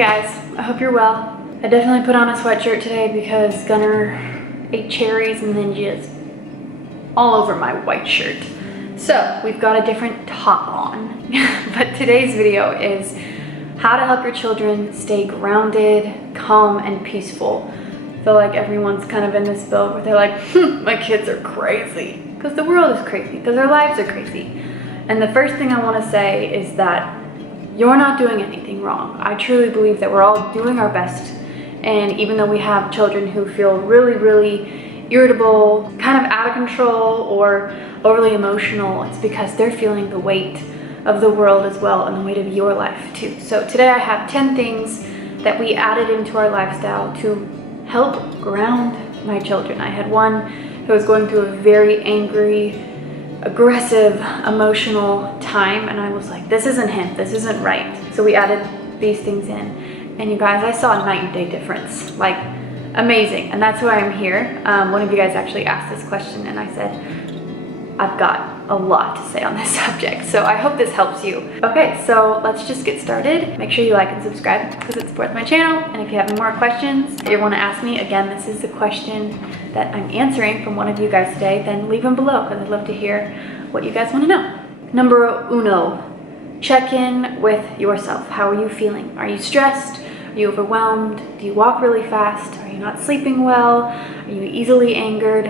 guys, I hope you're well. I definitely put on a sweatshirt today because Gunnar ate cherries and then just all over my white shirt. So we've got a different top on. But today's video is how to help your children stay grounded, calm, and peaceful. I feel like everyone's kind of in this boat where they're like, my kids are crazy. Because the world is crazy, because our lives are crazy. And the first thing I want to say is that you're not doing anything wrong. I truly believe that we're all doing our best. And even though we have children who feel really irritable, kind of out of control, or overly emotional, it's because they're feeling the weight of the world as well, and the weight of your life too. So today I have 10 things that we added into our lifestyle to help ground my children. I had one who was going through a very angry, aggressive, emotional time, and I was like, this isn't him, this isn't right. So we added these things in, and you guys, I saw a night and day difference, like amazing. And that's why I'm here. One of you guys actually asked this question, and I said, I've got a lot to say on this subject, so I hope this helps you. Okay, so let's just get started. Make sure you like and subscribe because it supports my channel, and if you have any more questions that you want to ask me, again, this is the question that I'm answering from one of you guys today, then leave them below because I'd love to hear what you guys want to know. Number uno, check in with yourself. How are you feeling? Are you stressed? Are you overwhelmed? Do you walk really fast? Are you not sleeping well? Are you easily angered?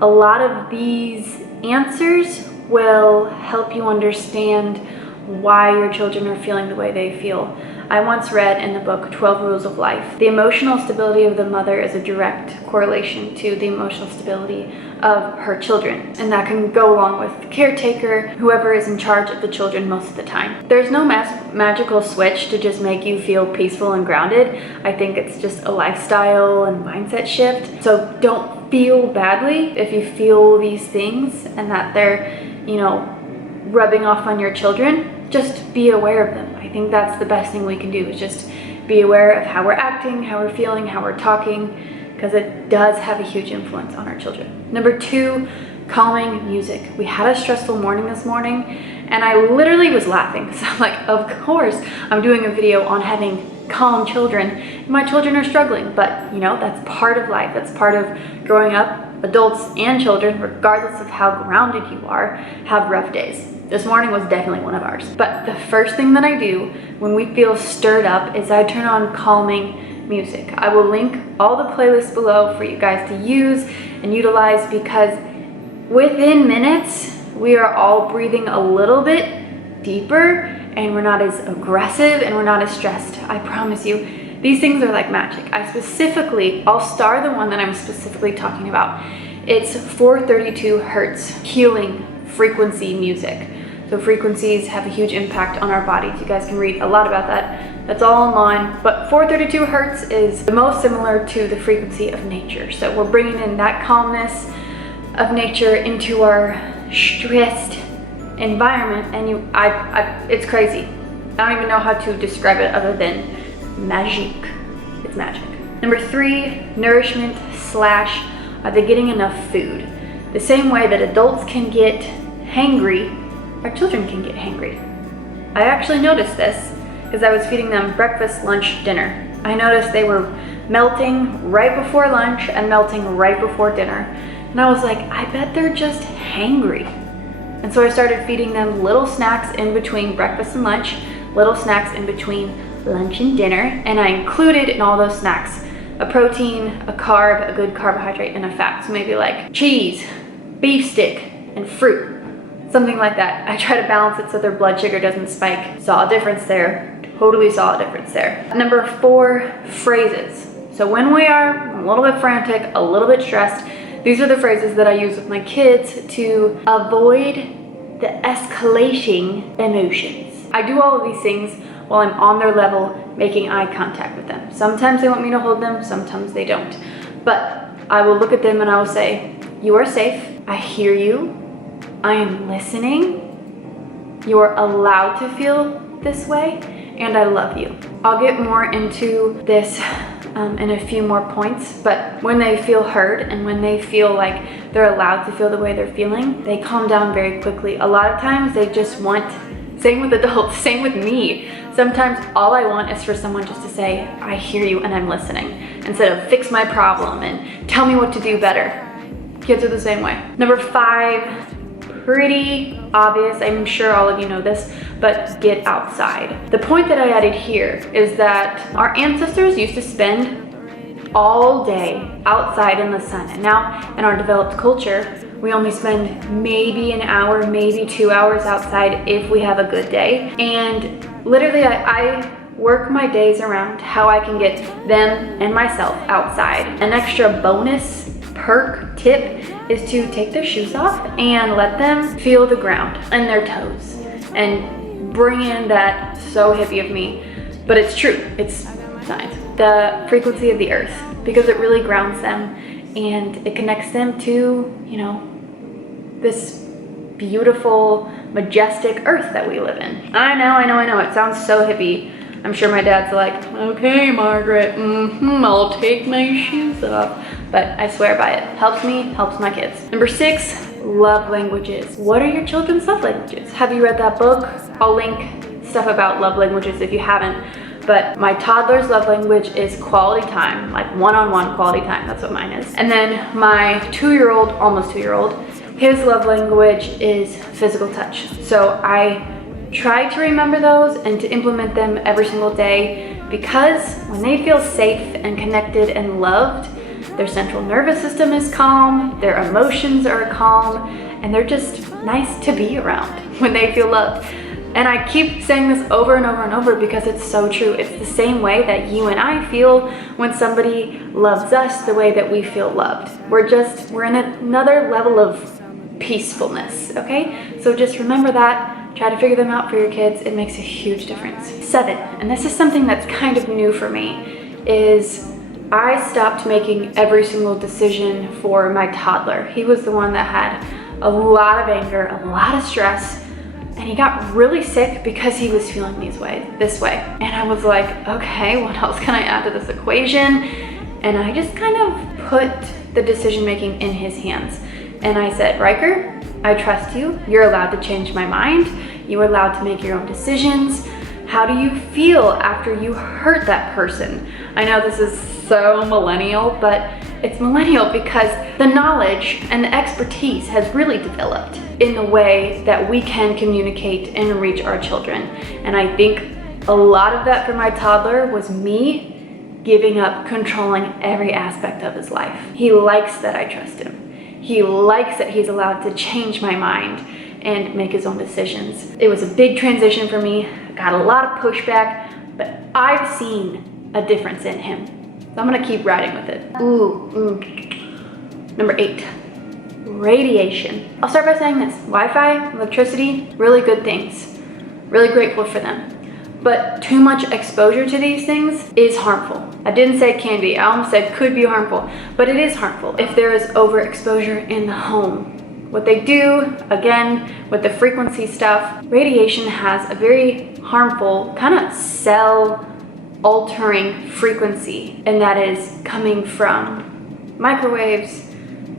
A lot of these answers will help you understand why your children are feeling the way they feel. I once read in the book 12 Rules of Life, the emotional stability of the mother is a direct correlation to the emotional stability of her children. And that can go along with the caretaker, whoever is in charge of the children most of the time. There's no magical switch to just make you feel peaceful and grounded. I think it's just a lifestyle and mindset shift. So don't feel badly if you feel these things and that they're, rubbing off on your children. Just be aware of them. I think that's the best thing we can do, is just be aware of how we're acting, how we're feeling, how we're talking, because it does have a huge influence on our children. Number two, calming music. We had a stressful morning this morning, and I literally was laughing. So I'm like, of course, I'm doing a video on having calm children. My children are struggling, but that's part of life. That's part of growing up. Adults and children, regardless of how grounded you are, have rough days. This morning was definitely one of ours. But the first thing that I do when we feel stirred up is I turn on calming music. I will link all the playlists below for you guys to use and utilize, because within minutes, we are all breathing a little bit deeper, and we're not as aggressive, and we're not as stressed. I promise you. These things are like magic. I'll star the one that I'm specifically talking about. It's 432 hertz healing frequency music. So frequencies have a huge impact on our bodies. You guys can read a lot about that. That's all online. But 432 hertz is the most similar to the frequency of nature. So we're bringing in that calmness of nature into our stressed environment, and it's crazy. I don't even know how to describe it other than magic. It's magic. Number three, nourishment / are they getting enough food? The same way that adults can get hangry, our children can get hangry. I actually noticed this because I was feeding them breakfast, lunch, dinner. I noticed they were melting right before lunch and melting right before dinner. And I was like, I bet they're just hangry. And so I started feeding them little snacks in between breakfast and lunch, little snacks in between lunch and dinner, and I included in all those snacks a protein, a carb, a good carbohydrate, and a fat. So maybe like cheese, beef stick, and fruit, something like that. I try to balance it so their blood sugar doesn't spike. Saw a difference there. Totally saw a difference there. Number four, phrases. So when we are a little bit frantic, a little bit stressed, these are the phrases that I use with my kids to avoid the escalating emotions. I do all of these things while I'm on their level, making eye contact with them. Sometimes they want me to hold them, sometimes they don't. But I will look at them and I will say, you are safe, I hear you, I am listening, you are allowed to feel this way, and I love you. I'll get more into this in a few more points, but when they feel heard and when they feel like they're allowed to feel the way they're feeling, they calm down very quickly. A lot of times they just want, same with adults, same with me. Sometimes all I want is for someone just to say, I hear you and I'm listening, instead of fix my problem and tell me what to do better. Kids are the same way. Number 5, pretty obvious, I'm sure all of you know this, but get outside. The point that I added here is that our ancestors used to spend all day outside in the sun, and now in our developed culture, we only spend maybe an hour, maybe 2 hours outside if we have a good day. And literally I work my days around how I can get them and myself outside. An extra bonus perk tip is to take their shoes off and let them feel the ground and their toes, and bring in that so hippie of me, but it's true, it's science. The frequency of the earth, because it really grounds them and it connects them to, you know, this beautiful, majestic earth that we live in. I know, it sounds so hippie. I'm sure my dad's like, okay, Margaret, I'll take my shoes off. But I swear by it. Helps me, helps my kids. Number 6, love languages. What are your children's love languages? Have you read that book? I'll link stuff about love languages if you haven't. But my toddler's love language is quality time, like one-on-one quality time. That's what mine is. And then my 2-year-old, almost 2-year-old, his love language is physical touch. So I try to remember those and to implement them every single day, because when they feel safe and connected and loved, their central nervous system is calm, their emotions are calm, and they're just nice to be around when they feel loved. And I keep saying this over and over and over because it's so true. It's the same way that you and I feel when somebody loves us, the way that we feel loved. We're in another level of peacefulness, okay? So just remember that. Try to figure them out for your kids. It makes a huge difference. 7, and this is something that's kind of new for me, is I stopped making every single decision for my toddler. He was the one that had a lot of anger, a lot of stress, and he got really sick because he was feeling this way. And I was like, okay, what else can I add to this equation? And I just kind of put the decision making in his hands. And I said, Riker, I trust you. You're allowed to change my mind. You're allowed to make your own decisions. How do you feel after you hurt that person? I know this is so millennial, but it's millennial because the knowledge and the expertise has really developed in the way that we can communicate and reach our children. And I think a lot of that for my toddler was me giving up controlling every aspect of his life. He likes that I trust him. He likes that he's allowed to change my mind and make his own decisions. It was a big transition for me. I got a lot of pushback, but I've seen a difference in him. So I'm gonna keep riding with it. Number 8, radiation. I'll start by saying this. Wi-Fi, electricity, really good things. Really grateful for them. But too much exposure to these things is harmful. I didn't say can be, I almost said could be harmful, but it is harmful if there is overexposure in the home. What they do, again, with the frequency stuff, radiation has a very harmful kind of cell altering frequency, and that is coming from microwaves,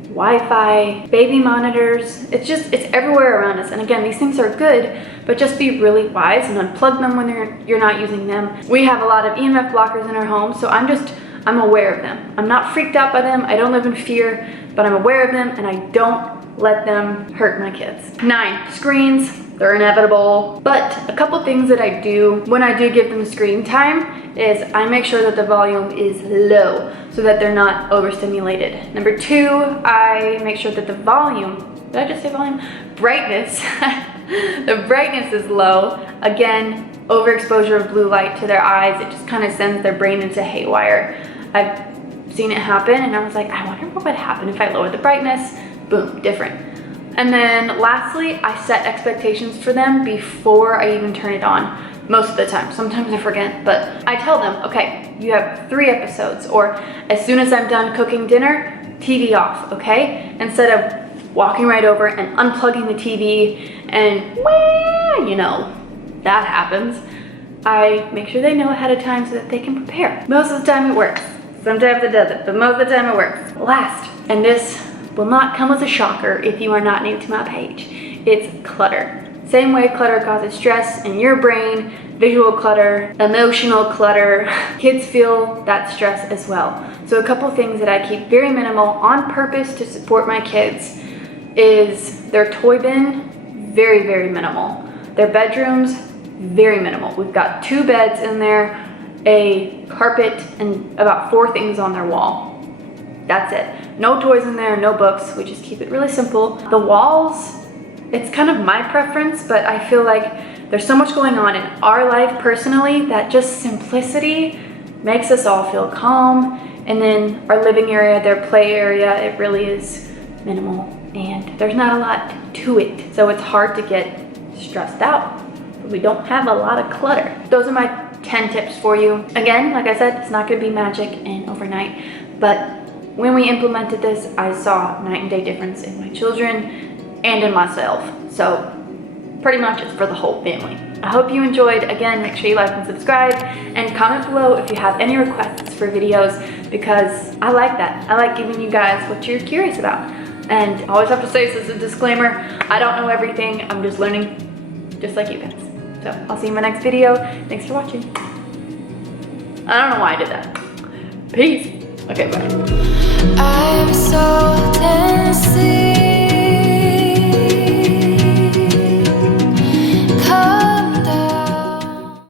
Wi-Fi, baby monitors. It's everywhere around us. And again, these things are good, but just be really wise and unplug them when you're not using them. We have a lot of EMF blockers in our home, so I'm aware of them. I'm not freaked out by them. I don't live in fear, but I'm aware of them, and I don't let them hurt my kids. 9, screens. They're inevitable, but a couple things that I do when I do give them screen time is I make sure that the volume is low so that they're not overstimulated. Number 2, I make sure that the volume, did I just say volume? Brightness, the brightness is low. Again, overexposure of blue light to their eyes, it just kind of sends their brain into haywire. I've seen it happen and I was like, I wonder what would happen if I lowered the brightness. Boom, different. And then lastly, I set expectations for them before I even turn it on. Most of the time, sometimes I forget, but I tell them, okay, you have 3 episodes, or as soon as I'm done cooking dinner, TV off, okay? Instead of walking right over and unplugging the TV and, you know, that happens. I make sure they know ahead of time so that they can prepare. Most of the time it works. Sometimes it doesn't, but most of the time it works. Last, and this will not come as a shocker if you are not new to my page, it's clutter. Same way clutter causes stress in your brain, visual clutter, emotional clutter, kids feel that stress as well. So a couple things that I keep very minimal on purpose to support my kids is their toy bin, very, very minimal. Their bedrooms, very minimal. We've got 2 beds in there, a carpet, and about 4 things on their wall. That's it. No toys in there, no books. We just keep it really simple. The walls, it's kind of my preference, but I feel like there's so much going on in our life personally that just simplicity makes us all feel calm. And then our living area, their play area, it really is minimal and there's not a lot to it. So it's hard to get stressed out. We don't have a lot of clutter. Those are my 10 tips for you. Again, like I said, it's not gonna be magic and overnight, but when we implemented this, I saw night and day difference in my children and in myself. So pretty much it's for the whole family. I hope you enjoyed. Again, make sure you like and subscribe and comment below if you have any requests for videos, because I like that. I like giving you guys what you're curious about. And I always have to say this as a disclaimer, I don't know everything. I'm just learning just like you guys. So I'll see you in my next video. Thanks for watching. I don't know why I did that. Peace. Okay, bye. I'm so